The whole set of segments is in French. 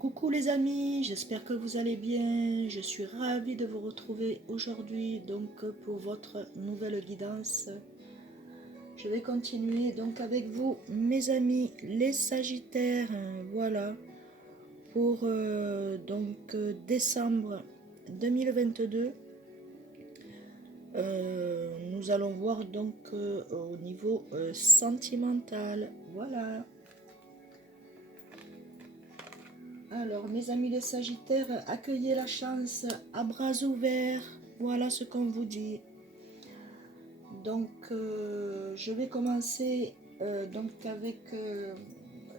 Coucou les amis, j'espère que vous allez bien. Je suis ravie de vous retrouver aujourd'hui donc pour votre nouvelle guidance. Je vais continuer donc avec vous mes amis les Sagittaires. Voilà pour décembre 2022. Nous allons voir donc au niveau sentimental. Voilà. Alors, mes amis les Sagittaires, accueillez la chance à bras ouverts. Voilà ce qu'on vous dit. Donc, je vais commencer avec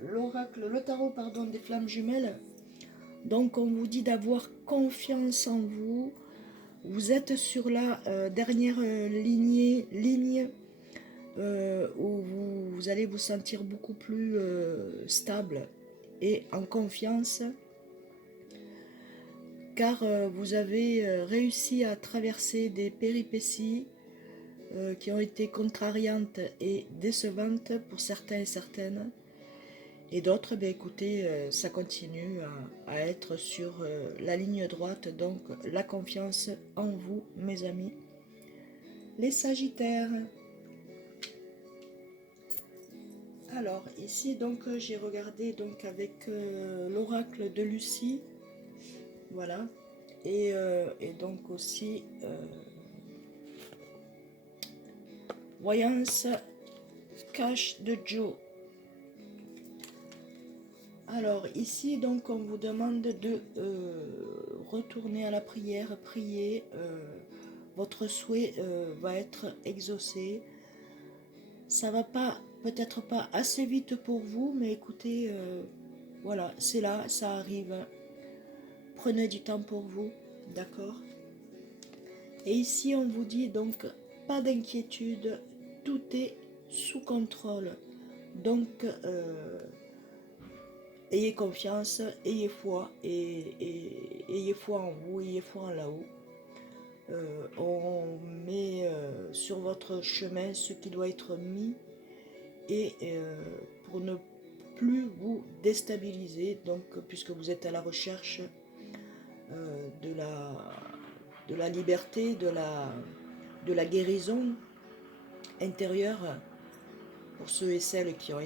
l'oracle, le tarot, pardon, des flammes jumelles. Donc, on vous dit d'avoir confiance en vous. Vous êtes sur la dernière ligne où vous allez vous sentir beaucoup plus stable et en confiance, car vous avez réussi à traverser des péripéties qui ont été contrariantes et décevantes pour certains et certaines, et d'autres, ben écoutez, ça continue à être sur la ligne droite, donc la confiance en vous, mes amis. Les Sagittaires. Alors ici donc j'ai regardé donc avec l'oracle de Lucie, voilà, et donc aussi voyance cache de Joe. Alors ici donc on vous demande de retourner à la prière, prier, votre souhait va être exaucé. Ça va pas, peut-être pas assez vite pour vous, mais écoutez, voilà, c'est là, ça arrive. Prenez du temps pour vous, d'accord? Et ici on vous dit donc pas d'inquiétude, tout est sous contrôle. Donc ayez confiance, ayez foi, et ayez foi en vous, ayez foi en là-haut. On met sur votre chemin ce qui doit être mis, et pour ne plus vous déstabiliser, donc puisque vous êtes à la recherche de la liberté, de la guérison intérieure pour ceux et celles qui ont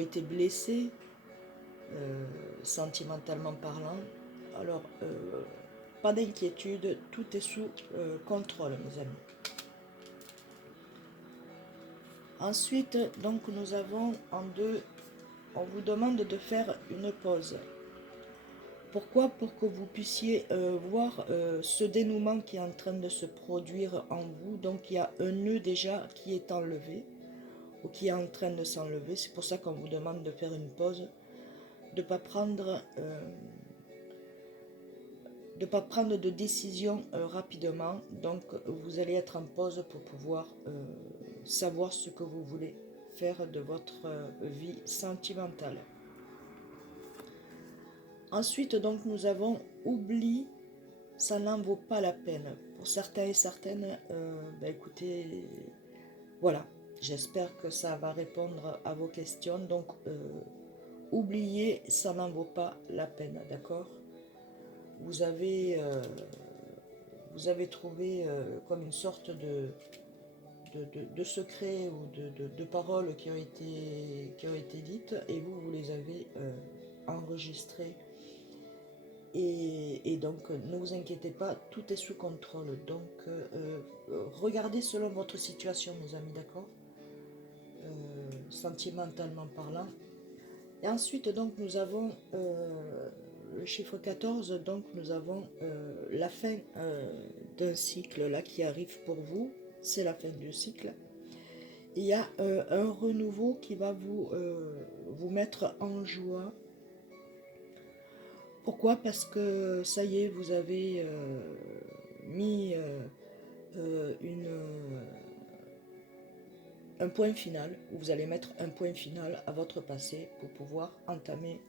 été blessés sentimentalement parlant. Alors, pas d'inquiétude, tout est sous contrôle, mes amis. Ensuite, donc, nous avons on vous demande de faire une pause. Pourquoi? Pour que vous puissiez voir ce dénouement qui est en train de se produire en vous. Donc, il y a un nœud déjà qui est enlevé, ou qui est en train de s'enlever. C'est pour ça qu'on vous demande de faire une pause, de ne pas prendre de décision rapidement. Donc vous allez être en pause pour pouvoir savoir ce que vous voulez faire de votre vie sentimentale. Ensuite donc nous avons oubli, ça n'en vaut pas la peine. Pour certains et certaines, écoutez, voilà, j'espère que ça va répondre à vos questions. Donc oubliez, ça n'en vaut pas la peine, d'accord? Vous avez trouvé comme une sorte de secret ou de paroles qui ont été dites, et vous les avez enregistrées. Et donc ne vous inquiétez pas, tout est sous contrôle. Donc regardez selon votre situation, mes amis, d'accord, sentimentalement parlant. Et ensuite donc nous avons le chiffre 14, donc nous avons la fin d'un cycle là qui arrive pour vous. C'est la fin du cycle. Il y a un renouveau qui va vous mettre en joie. Pourquoi? Parce que ça y est, vous avez mis un point final, où vous allez mettre un point final à votre passé pour pouvoir entamer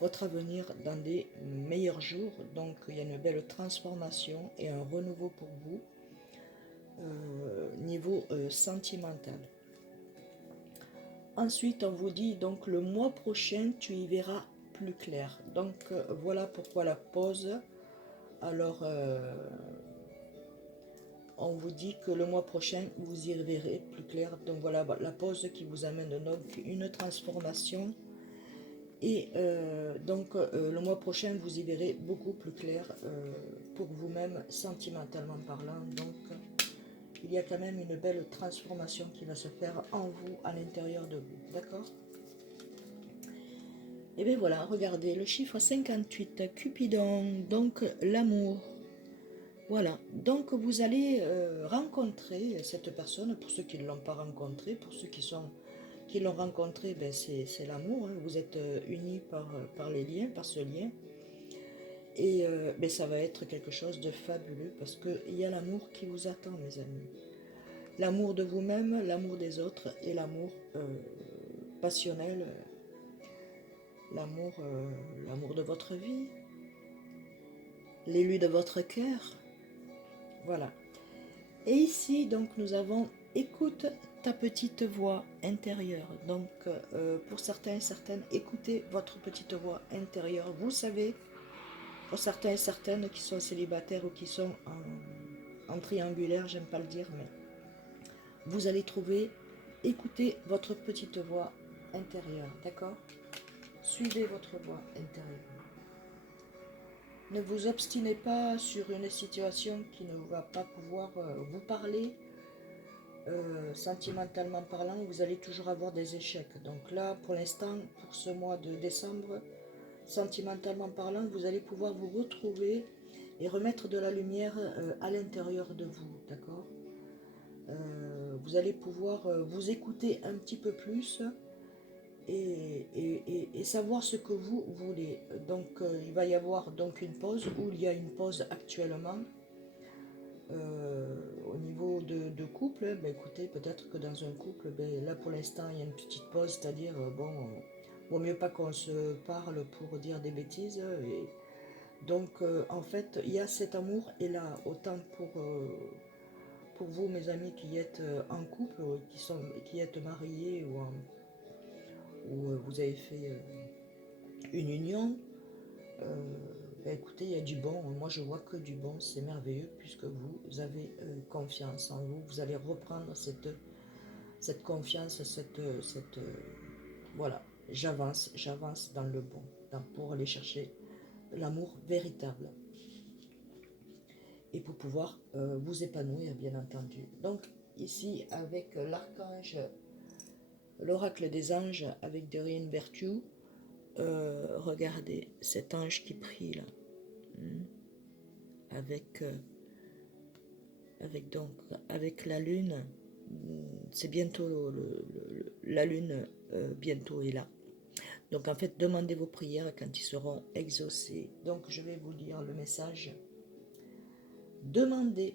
votre avenir dans des meilleurs jours. Donc il y a une belle transformation et un renouveau pour vous niveau sentimental. Ensuite, on vous dit donc le mois prochain, tu y verras plus clair. Donc voilà pourquoi la pause. Alors, on vous dit que le mois prochain, vous y verrez plus clair. Donc voilà la pause qui vous amène donc une transformation. Et donc le mois prochain, vous y verrez beaucoup plus clair pour vous-même, sentimentalement parlant. Donc il y a quand même une belle transformation qui va se faire en vous, à l'intérieur de vous. D'accord? Et bien voilà, regardez, le chiffre 58, Cupidon, donc l'amour. Voilà, donc vous allez rencontrer cette personne, pour ceux qui ne l'ont pas rencontré, pour ceux qui l'ont rencontré, ben c'est l'amour, hein. Vous êtes unis par les liens, par ce lien. Et ben ça va être quelque chose de fabuleux, parce qu'il y a l'amour qui vous attend, mes amis. L'amour de vous-même, l'amour des autres, et l'amour passionnel, l'amour de votre vie, l'élu de votre cœur. Voilà. Et ici, donc, nous avons écoute ta petite voix intérieure. Donc, pour certains et certaines, écoutez votre petite voix intérieure. Vous savez, pour certains et certaines qui sont célibataires ou qui sont en triangulaire, j'aime pas le dire, mais vous allez trouver, écoutez votre petite voix intérieure, d'accord? Suivez votre voix intérieure. Ne vous obstinez pas sur une situation qui ne va pas pouvoir vous parler. Sentimentalement parlant, vous allez toujours avoir des échecs. Donc là, pour l'instant, pour ce mois de décembre, sentimentalement parlant, vous allez pouvoir vous retrouver et remettre de la lumière à l'intérieur de vous, d'accord? Vous allez pouvoir vous écouter un petit peu plus et savoir ce que vous voulez. Donc il va y avoir donc une pause, ou il y a une pause actuellement. Au niveau de couple, ben écoutez, peut-être que dans un couple, ben là pour l'instant il y a une petite pause, c'est-à-dire bon, vaut mieux pas qu'on se parle pour dire des bêtises. Et donc en fait il y a cet amour, et là autant pour vous mes amis qui êtes en couple, qui êtes mariés, ou vous avez fait une union, ben écoutez, il y a du bon. Moi je vois que du bon, c'est merveilleux, puisque vous avez confiance en vous. Vous allez reprendre cette confiance, voilà, j'avance dans le bon, pour aller chercher l'amour véritable et pour pouvoir vous épanouir, bien entendu. Donc ici avec l'archange, l'oracle des anges, avec Doreen Virtue, regardez cet ange qui prie là, avec avec la lune. C'est bientôt la lune, bientôt est là. Donc en fait, demandez vos prières quand ils seront exaucés. Donc je vais vous lire le message. Demandez-vous,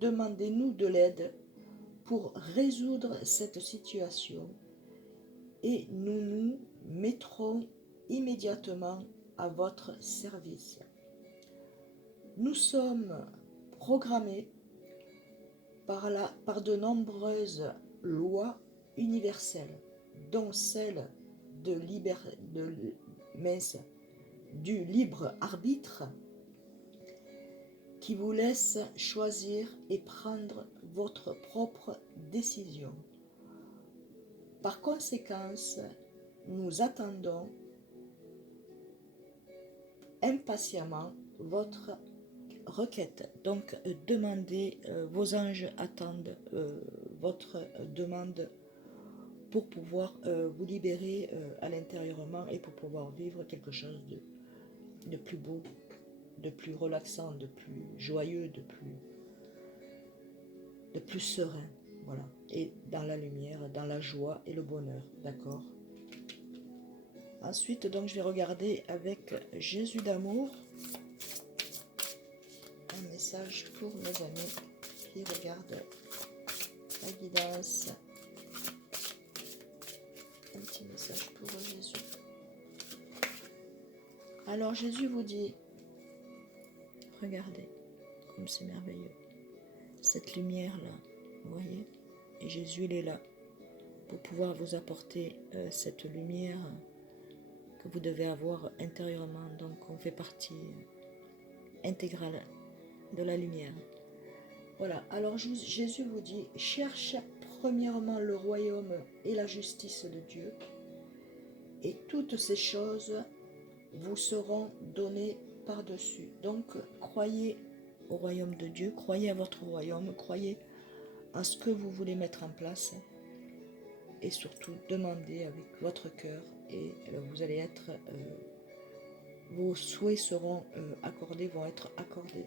demandez-nous de l'aide pour résoudre cette situation, et nous nous mettrons immédiatement à votre service. Nous sommes programmés par de nombreuses lois universelles, dont celle du libre arbitre, qui vous laisse choisir et prendre votre propre décision. Par conséquent, nous attendons impatiemment votre requête. Donc demandez, vos anges attendent votre demande pour pouvoir vous libérer à l'intérieurement, et pour pouvoir vivre quelque chose de plus beau, de plus relaxant, de plus joyeux, de plus serein, voilà, et dans la lumière, dans la joie et le bonheur, d'accord? Ensuite, donc, je vais regarder avec Jésus d'amour, un message pour mes amis qui regardent la guidance. Un petit message pour Jésus. Alors Jésus vous dit, regardez comme c'est merveilleux, cette lumière là, vous voyez, et Jésus il est là, pour pouvoir vous apporter cette lumière que vous devez avoir intérieurement. Donc on fait partie intégrale de la lumière. Voilà, alors Jésus vous dit, cherche premièrement le royaume et la justice de Dieu, et toutes ces choses vous seront données par-dessus. Donc croyez au royaume de Dieu, croyez à votre royaume, croyez à ce que vous voulez mettre en place, et surtout demandez avec votre cœur, et vous allez être, vos souhaits seront accordés, vont être accordés.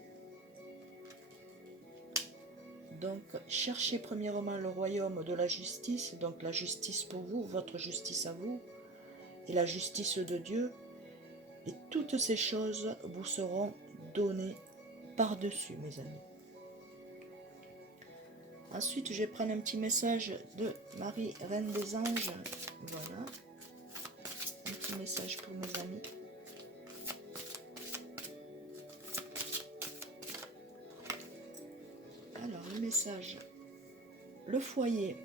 Donc, cherchez premièrement le royaume de la justice, donc la justice pour vous, votre justice à vous, et la justice de Dieu, et toutes ces choses vous seront données par-dessus, mes amis. Ensuite, je vais prendre un petit message de Marie, Reine des Anges. Voilà, un petit message pour mes amis. Alors, le message, le foyer.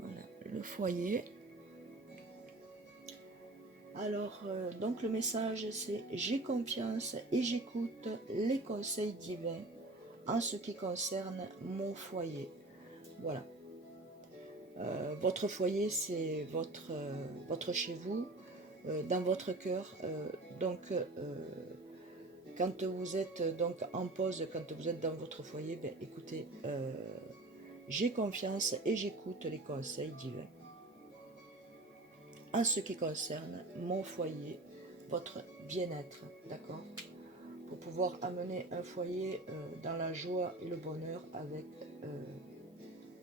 Voilà, le foyer. Alors, donc le message, c'est « J'ai confiance et j'écoute les conseils divins en ce qui concerne mon foyer. » Voilà. Votre foyer, c'est votre chez vous, dans votre cœur. Donc, quand vous êtes donc en pause, quand vous êtes dans votre foyer, ben, écoutez, j'ai confiance et j'écoute les conseils divins en ce qui concerne mon foyer, votre bien-être, d'accord? Pour pouvoir amener un foyer dans la joie et le bonheur avec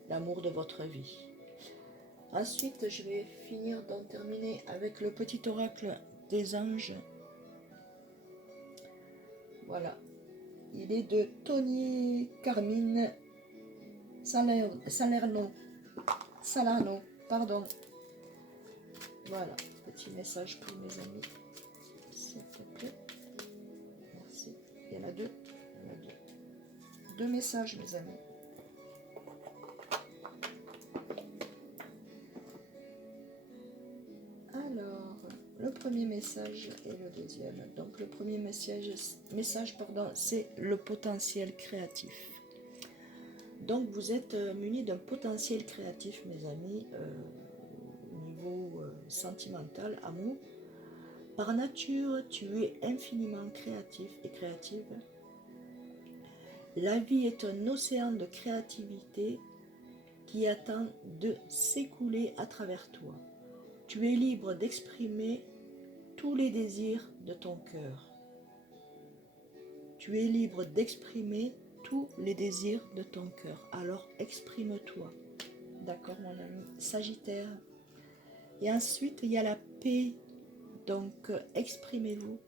l'amour de votre vie. Ensuite, je vais finir d'en terminer avec le petit oracle des anges. Voilà. Il est de Tony Carmine Salerno. Pardon. Voilà, petit message pour mes amis. S'il te plaît. Merci. Il y en a deux. Il y en a deux. Deux messages, mes amis. Alors, le premier message et le deuxième. Donc, le premier message c'est le potentiel créatif. Donc, vous êtes munis d'un potentiel créatif, mes amis, au niveau sentimental, amour. Par nature, tu es infiniment créatif et créative. La vie est un océan de créativité qui attend de s'écouler à travers toi. Tu es libre d'exprimer tous les désirs de ton cœur. Tu es libre d'exprimer tous les désirs de ton cœur. Alors exprime-toi. D'accord, mon ami Sagittaire. Et ensuite, il y a la paix. Donc, exprimez-vous.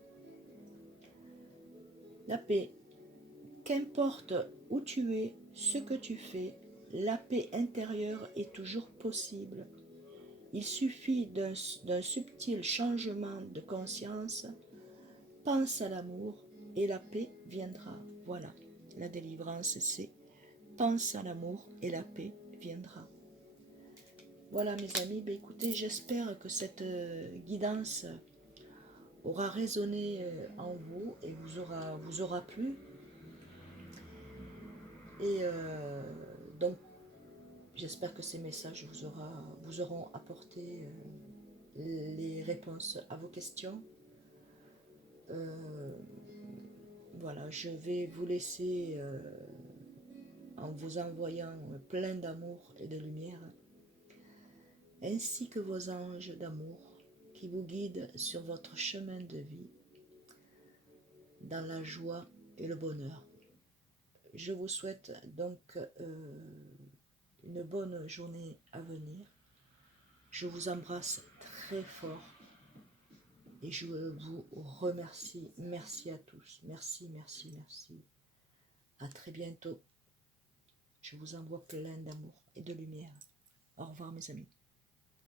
La paix. Qu'importe où tu es, ce que tu fais, la paix intérieure est toujours possible. Il suffit d'un subtil changement de conscience. Pense à l'amour et la paix viendra. Voilà, la délivrance, c'est pense à l'amour et la paix viendra. Voilà, mes amis, ben, écoutez, j'espère que cette guidance aura résonné en vous et vous aura plu. Et donc, j'espère que ces messages vous auront apporté les réponses à vos questions. Voilà, je vais vous laisser en vous envoyant plein d'amour et de lumière, ainsi que vos anges d'amour qui vous guident sur votre chemin de vie dans la joie et le bonheur. Je vous souhaite donc une bonne journée à venir. Je vous embrasse très fort et je vous remercie. Merci à tous. Merci, merci, merci. À très bientôt. Je vous envoie plein d'amour et de lumière. Au revoir, mes amis.